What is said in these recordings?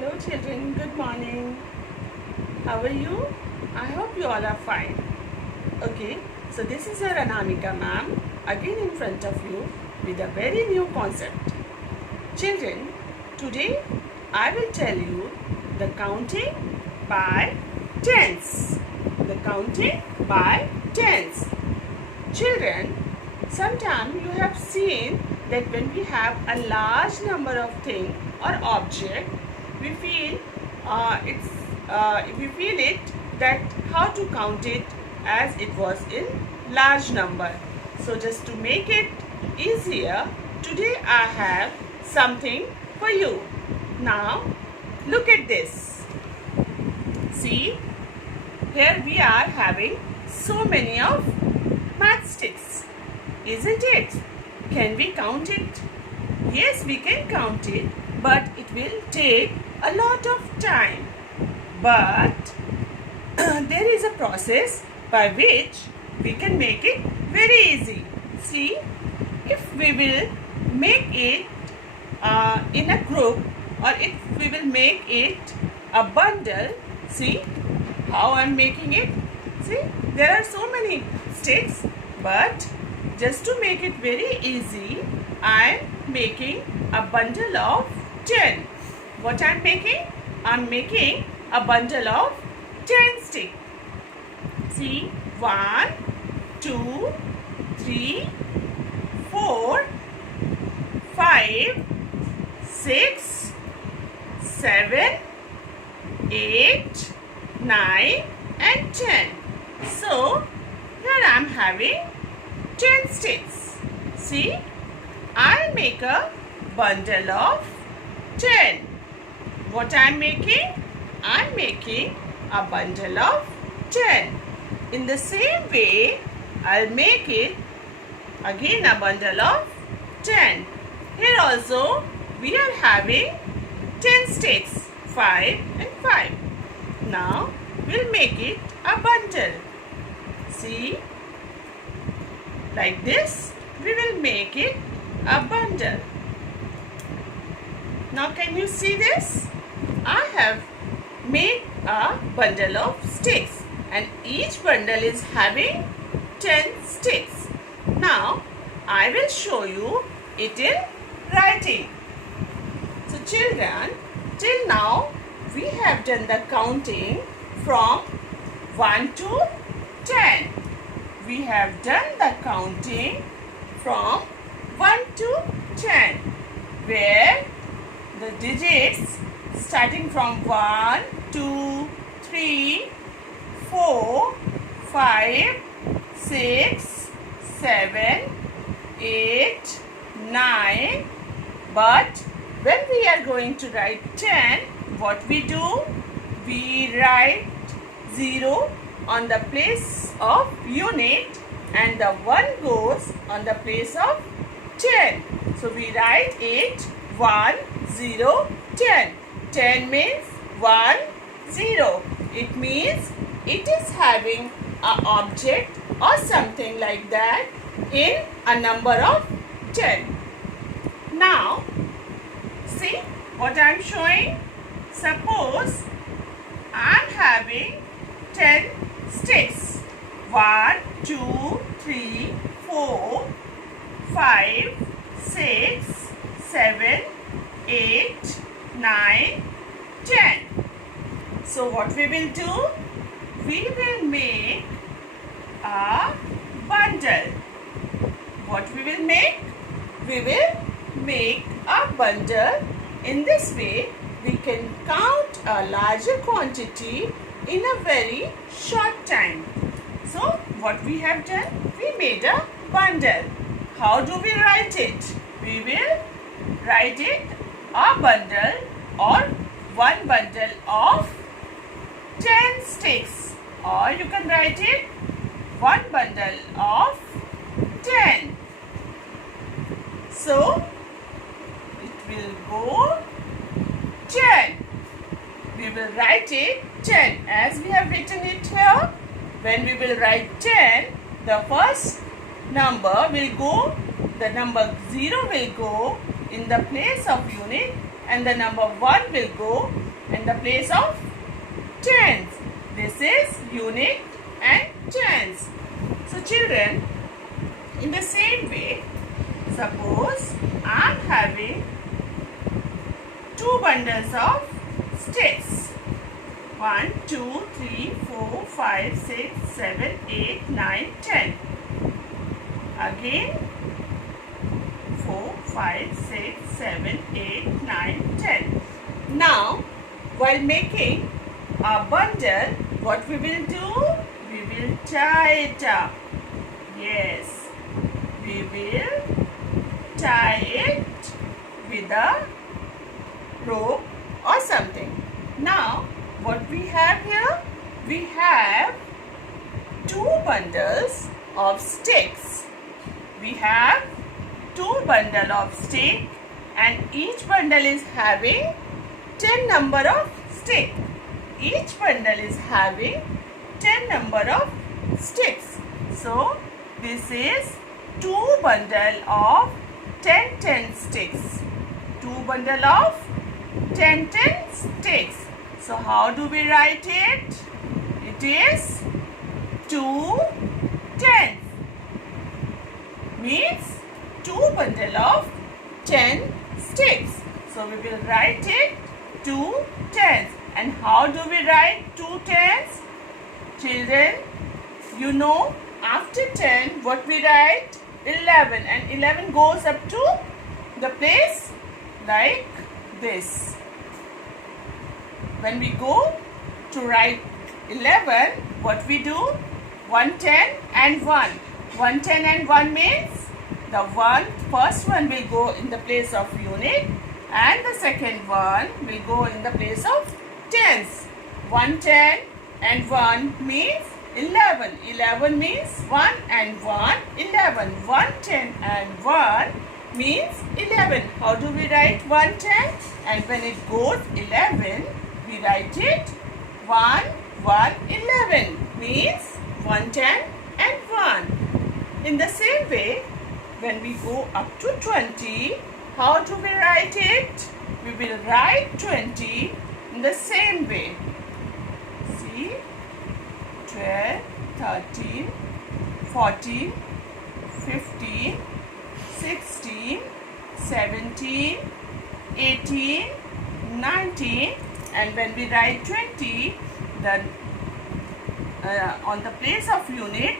Hello children, good morning. How are you? I hope you all are fine. Okay, so this is your Anamika ma'am again in front of you with a very new concept. Children, today I will tell you the counting by tens. The counting by tens. Children, sometimes you have seen that when we have a large number of things or object, we feel it that how to count it as it was in large number. So just to make it easier, today I have something for you. Now look at this. See, here we are having so many of matchsticks, isn't it? Can we count it? Yes, we can count it, but it will take a lot of time. But there is a process by which we can make it very easy. See, if we will make it in a group, or if we will make it a bundle, see how I am making it. See, there are so many sticks, but just to make it very easy, I am making a bundle of 10. What I am making? I am making a bundle of 10 sticks. See, 1, 2, 3, 4, 5, 6, 7, 8, 9 and 10. So, here I am having 10 sticks. See, I make a bundle of 10. What I am making? I am making a bundle of 10. In the same way, I'll make it again a bundle of 10. Here also, we are having 10 sticks, 5 and 5. Now, we'll make it a bundle. See, like this, we will make it a bundle. Now, can you see this? I have made a bundle of sticks, and each bundle is having 10 sticks. Now, I will show you it in writing. So, children, till now, we have done the counting from 1 to 10. We have done the counting from 1 to 10, where the digits starting from 1, 2, 3, 4, 5, 6, 7, 8, 9. But when we are going to write 10, what we do? We write 0 on the place of unit, and the 1 goes on the place of 10. So we write it 1, 0, 10. 10 means 1, 0. It means it is having an object or something like that in a number of 10. Now, see what I am showing? Suppose I am having 10 sticks. 1, 2, 3, 4, 5, 6, 7, 8, 9, 10. So what we will do? We will make a bundle. What we will make? We will make a bundle. In this way, we can count a larger quantity in a very short time. So, what we have done? We made a bundle. How do we write it? We will write it a bundle or one bundle of 10 sticks. Or you can write it one bundle of 10. So, it will go 10. We will write it 10 as we have written it here. When we will write 10, the first number will go, the number 0 will go in the place of unit, and the number 1 will go and the place of tens. This is unit and tens. So children, in the same way, suppose I am having 2 bundles of sticks. 1, 2, 3, 4, 5, 6, 7, 8, 9, 10. Again 4, 5, 6, 7, 8, 9, 10. Now, while making a bundle, what we will do? We will tie it up. Yes, we will tie it with a rope or something. Now, what we have here? We have 2 bundles of sticks. We have 2 bundles of sticks, and each bundle is having 10 number of sticks. Each bundle is having 10 number of sticks. So, this is 2 bundle of 10 sticks. 2 bundle of 10 sticks. So, how do we write it? It is 2 tens. Means 2 bundle of 10 sticks. So, we will write it 2 tens. And how do we write 2 tens? Children, you know, after 10, what we write? 11. And 11 goes up to the place like this. When we go to write 11, what we do? 110 and 1. 110 and 1 means the first one will go in the place of unit, and the second one will go in the place of tens. 110 and 1 means 11. 11 means 1 and 1, 11. 110 and 1 means 11. How do we write 110? And when it goes 11, we write it 1, 1, 11 means 110 and 1. In the same way, when we go up to 20, how do we write it? We will write 20 in the same way. See, 12, 13, 14, 15, 16, 17, 18, 19, and when we write 20, then on the place of unit,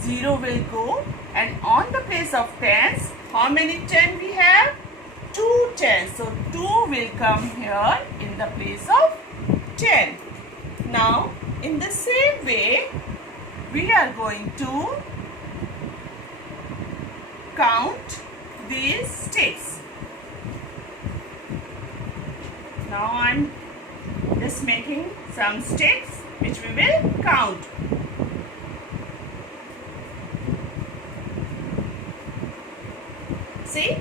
0 will go, and on the place of tens, how many 10 we have? 2 tens. So 2 will come here in the place of 10. Now, in the same way, we are going to count these sticks. Now I am just making some sticks which we will count. See,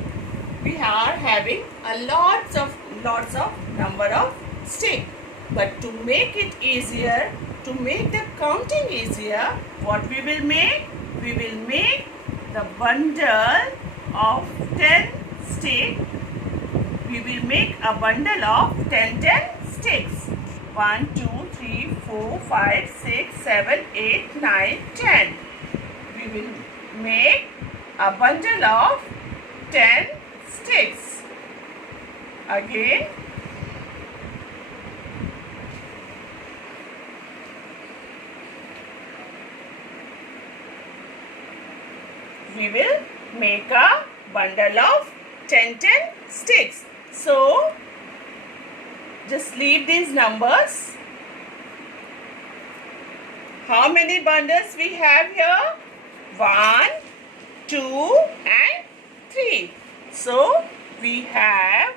we are having a lots of number of sticks. But to make it easier, to make the counting easier, what we will make? We will make the bundle of 10 sticks. We will make a bundle of 10 sticks. 1, 2, 3, 4, 5, 6, 7, 8, 9, 10. We will make a bundle of 10 sticks. Again, we will make a bundle of 10 sticks. So, just leave these numbers. How many bundles we have here? 1, 2 and 3. So, we have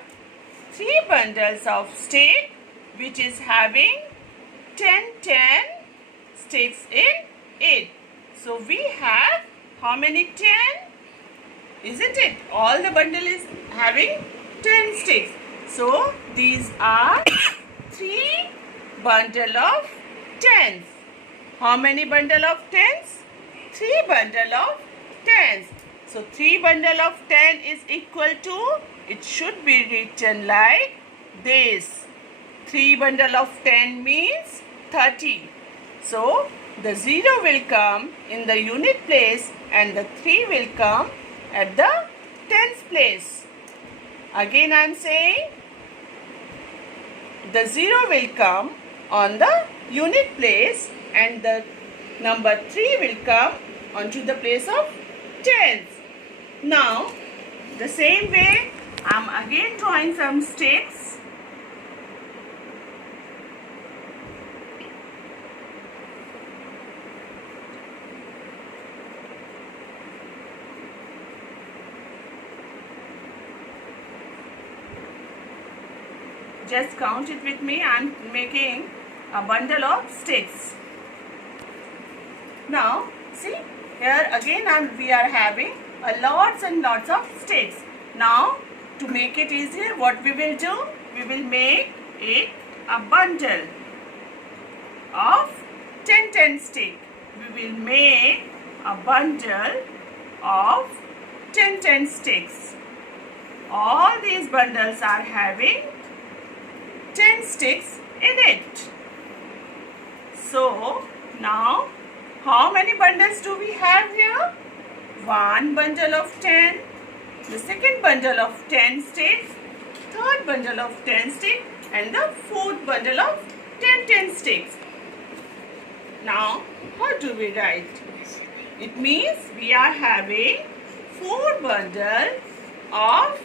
3 bundles of stick which is having 10 sticks in it. So, we have how many 10? Isn't it? All the bundle is having 10 sticks. So, these are 3 bundle of 10s. How many bundle of 10s? 3 bundle of 10s. So, 3 bundle of 10 is equal to, it should be written like this. 3 bundle of 10 means 30. So the 0 will come in the unit place and the 3 will come at the tens place. Again I am saying the 0 will come on the unit place and the number 3 will come onto the place of tens. Now the same way I am again drawing some sticks. Just count it with me. I am making a bundle of sticks. Now see here again we are having a lots and lots of sticks. Now to make it easier, what we will do? We will make it a bundle of 10 sticks. We will make a bundle of 10 sticks. All these bundles are having 10 sticks in it. So now how many bundles do we have here? One bundle of 10, the second bundle of 10 sticks, third bundle of 10 sticks and the fourth bundle of 10 sticks. Now how do we write? It means we are having 4 bundles of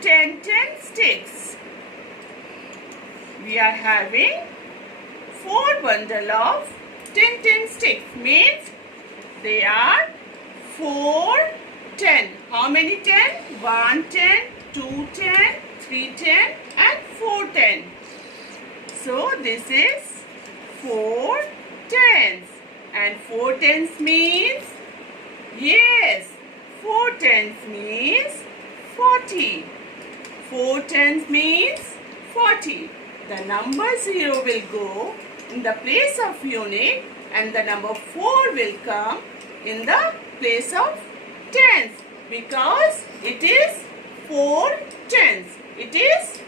10 sticks. We are having 4 bundle of 10 sticks, means they are 4 10. How many 10? 1 10, 2 10, 3 10 and 4 10. So this is 4 tens, and 4 tens means, yes, 4 tens means 40. 4 tens means 40. The number 0 will go in the place of unit and the number 4 will come in the place of tens, because it is 4 tens. It is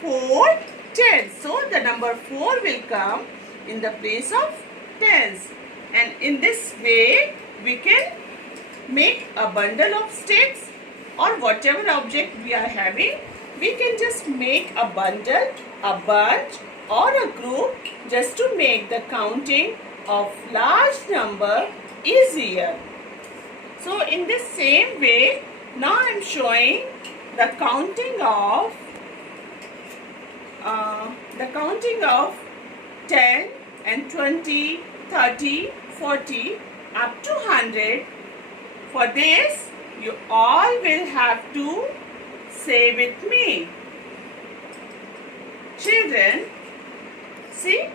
4 tens. So the number 4 will come in the place of tens. And in this way we can make a bundle of sticks or whatever object we are having. We can just make a bundle, a bunch or a group just to make the counting of large number easier. So in this same way, now I am showing the counting of 10 and 20, 30, 40 up to 100. For this, you all will have to say with me. Children, see,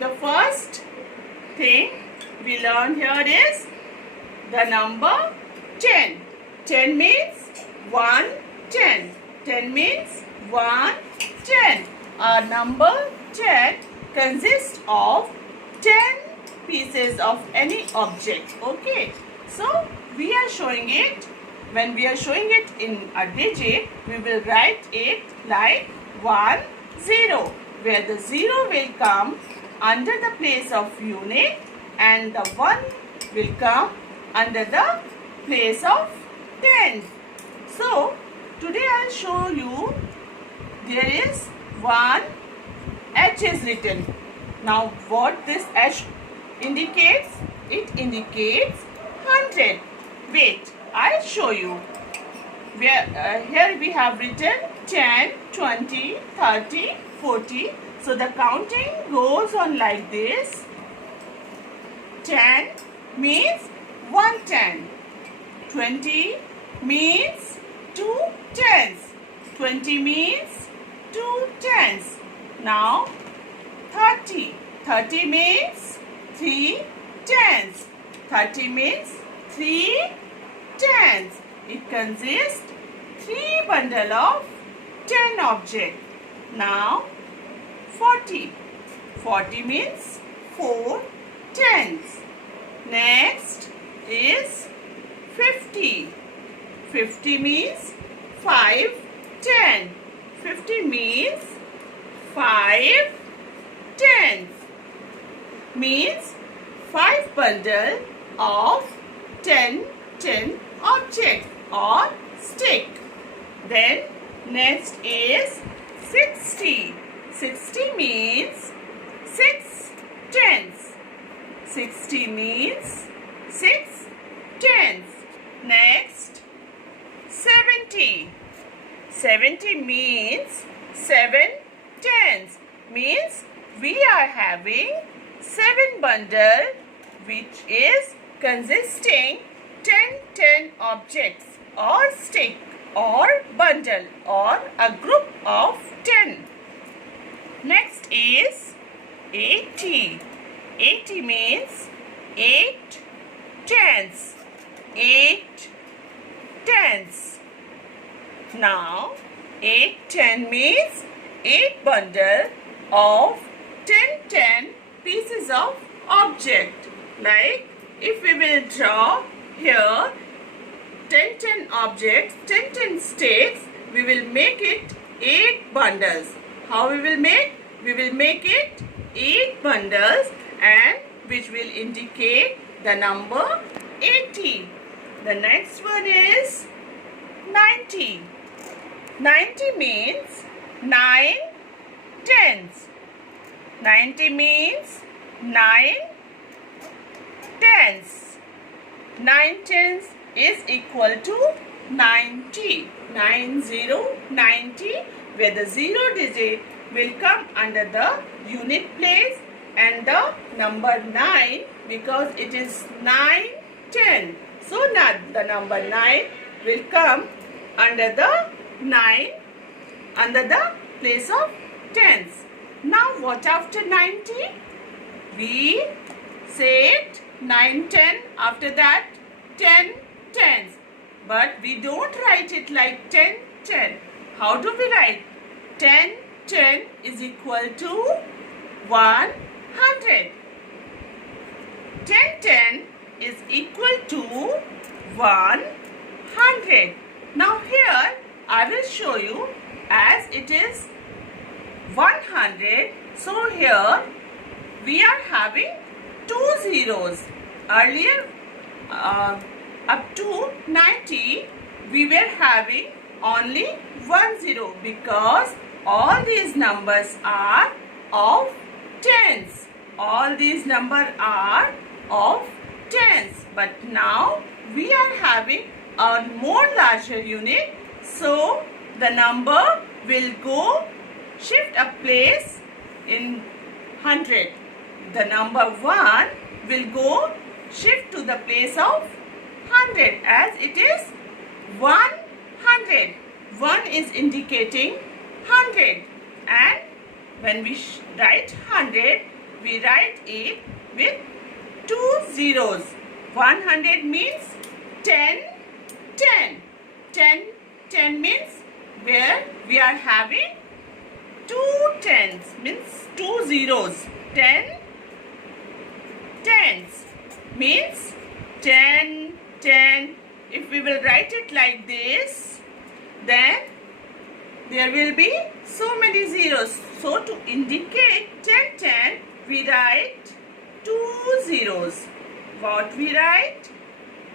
the first thing we learn here is the number 10. 10 means 1 10. 10 means 1 10. Our number 10 consists of 10 pieces of any object. Okay. So we are showing it. When we are showing it in a digit, we will write it like 1 0, where the 0 will come under the place of unit and the 1 will come under the place of tens. So today I will show you there is one H is written. Now what this H indicates? It indicates 100. Wait, I'll show you. Here we have written 10, 20, 30, 40. So the counting goes on like this. 10 means 110. 20 means 2 tens. 20 means 2 tens. Now 30. 30 means 3 tens. 30 means 3 tens. It consists 3 bundle of 10 object. Now 40. 40 means 4 tens. Next is 50. 50 means 5 10. 50 means 5 tens. Means 5 bundle of 10 objects or stick. Then next is 60. 60 means 6 tens. 60 means 6 tens. Next 70. 70 means 7 tens. Means we are having 7 bundle which is consisting 10 objects or stick or bundle or a group of 10. Next is 80. 80 means 8 tens. 8 tens. Now 8 10 means 8 bundle of 10 pieces of object. Like if we will draw here 10 objects, 10 sticks, we will make it 8 bundles. How we will make? We will make it 8 bundles and which will indicate the number 80. The next one is 90. 90 means 9 tens. 90 means 9 tens. 9 tens is equal to 90. 90, where the 0 digit will come under the unit place and the number 9 because it is 9 10. So the number 9 will come under the 9 under the place of tens. Now what after 90? We said 9 10, after that 10 tens. But we don't write it like 10 10. How do we write? 10 is equal to 100. 10 is equal to 100. Now here I will show you as it is 100. So here we are having 2 zeros. Earlier up to 90 we were having only 1 zero because all these numbers are of tens. All these numbers are of tens. But now we are having a more larger unit. So the number will go shift a place in 100. The number 1 will go shift to the place of 100 as it is 100. 1 is indicating 100 and when we write 100 we write it with 2 zeros. 100 means 10 means where we are having 2 tens means 2 zeros. 10 tens means 10. If we will write it like this, then there will be so many zeros. So to indicate 10 we write 2 zeros. What we write?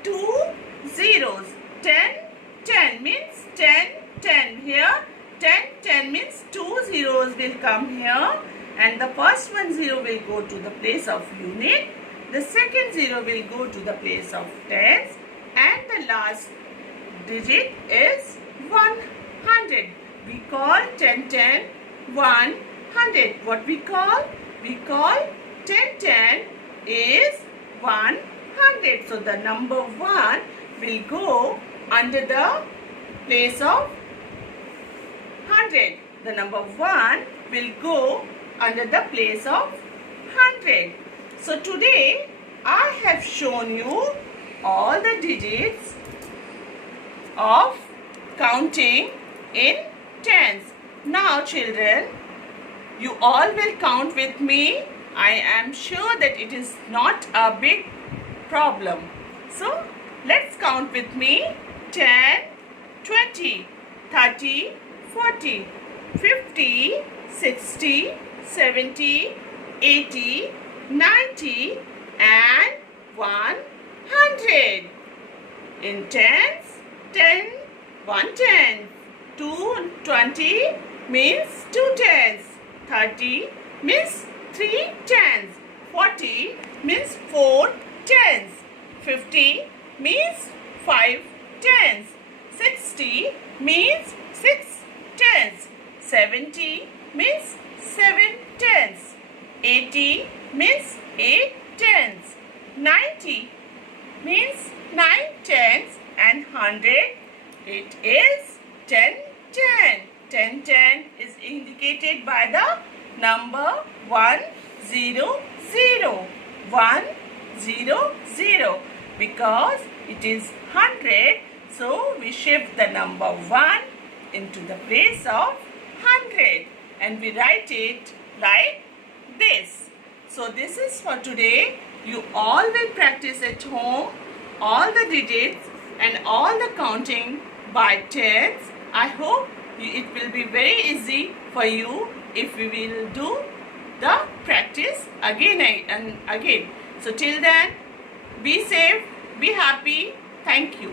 2 zeros. 10 means 10 here. 10 means 2 zeros will come here and the first 1 zero will go to the place of unit. The second 0 will go to the place of tens and the last digit is 100. We call 10 100. What we call? We call 10 is 100. So the number 1 will go under the place of 100. The number 1 will go under the place of 100. So today I have shown you all the digits of counting in tens. Now children, you all will count with me. I am sure that it is not a big problem. So let's count with me. 10, 20, 30, 40, 50, 60, 70, 80, 90 and 100. In tens, 10, 1 ten. 20 means 2 tens. 30 means 3 tens. 40 means 4 tens. 50 means 5 tens. 60 means 6 tens. 70 means 7 tens. 80 means 8 tens. 90 means 9 tens. And 100, it is 10 10. 10 10 is indicated by the number 100. 100 because it is 100, so we shift the number 1 into the place of 100 and we write it like this. So this is for today. You all will practice at home all the digits and all the counting by tens. I hope it will be very easy for you if we will do the practice again and again. So till then, be safe, be happy. Thank you.